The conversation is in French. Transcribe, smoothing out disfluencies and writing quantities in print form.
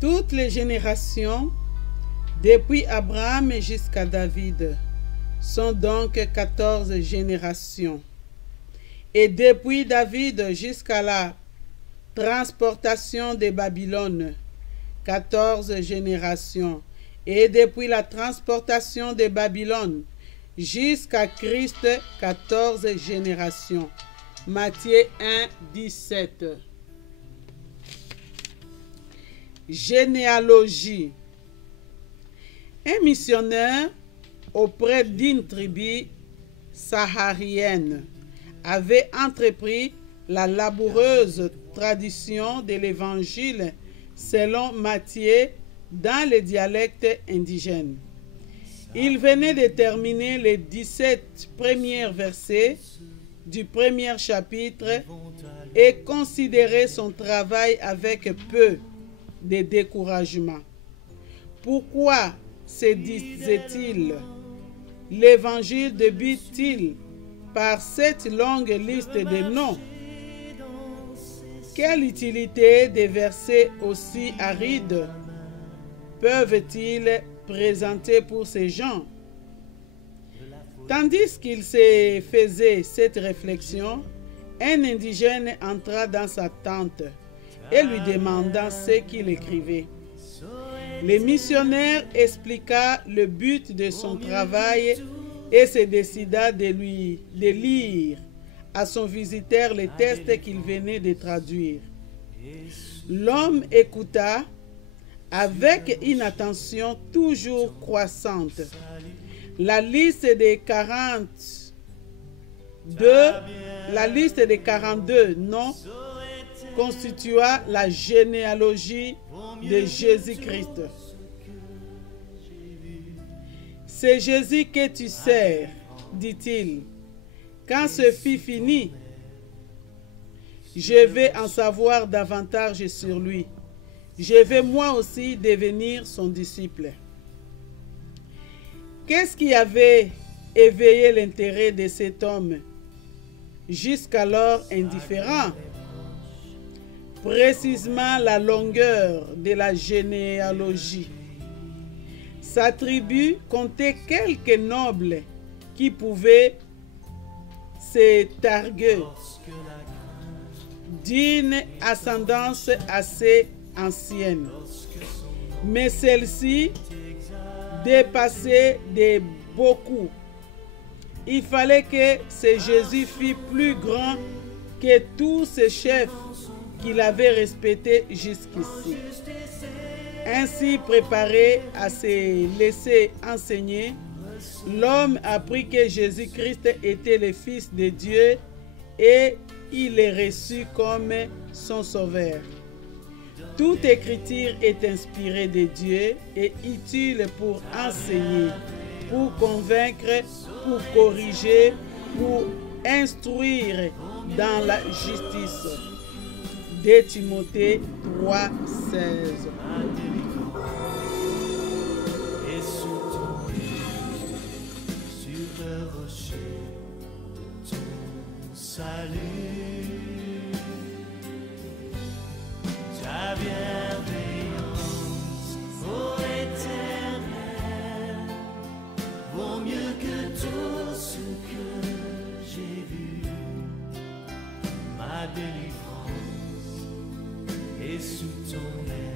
Toutes les générations, depuis Abraham jusqu'à David, sont donc 14 générations. Et depuis David jusqu'à la transportation de Babylone, 14 générations. Et depuis la transportation de Babylone jusqu'à Christ, 14 générations. Matthieu 1, 17. Généalogie. Un missionnaire auprès d'une tribu saharienne avait entrepris la laboureuse tradition de l'évangile selon Matthieu dans les dialectes indigènes. Il venait de terminer les 17 premiers versets du premier chapitre et considérait son travail avec peu de découragement. Pourquoi se disait-il? L'évangile débute-t-il par cette longue liste de noms? Quelle utilité des versets aussi arides peuvent-ils présenter pour ces gens? Tandis qu'il se faisait cette réflexion, un indigène entra dans sa tente et lui demanda ce qu'il écrivait. Le missionnaire expliqua le but de son travail et se décida de lire à son visiteur le texte qu'il venait de traduire. L'homme écouta avec une attention toujours croissante. La liste des 42 noms constitua la généalogie de Jésus-Christ. C'est Jésus que tu sers, dit-il. Quand ce fut fini, je vais en savoir davantage sur lui. Je vais moi aussi devenir son disciple. Qu'est-ce qui avait éveillé l'intérêt de cet homme, jusqu'alors indifférent? Précisément la longueur de la généalogie. Sa tribu comptait quelques nobles qui pouvaient se targuer d'une ascendance assez ancienne. Mais celle-ci dépassait de beaucoup. Il fallait que ce Jésus fût plus grand que tous ces chefs qu'il avait respectés jusqu'ici. Ainsi préparé à se laisser enseigner, l'homme apprit que Jésus-Christ était le Fils de Dieu et il est reçu comme son sauveur. Toute écriture est inspirée de Dieu et utile pour enseigner, pour convaincre, pour corriger, pour instruire dans la justice. 2 Timothée 3, 16. Et surtout sur le rocher de ton salut, ta bienveillance, ô Éternel, vaut mieux que sous ton aile.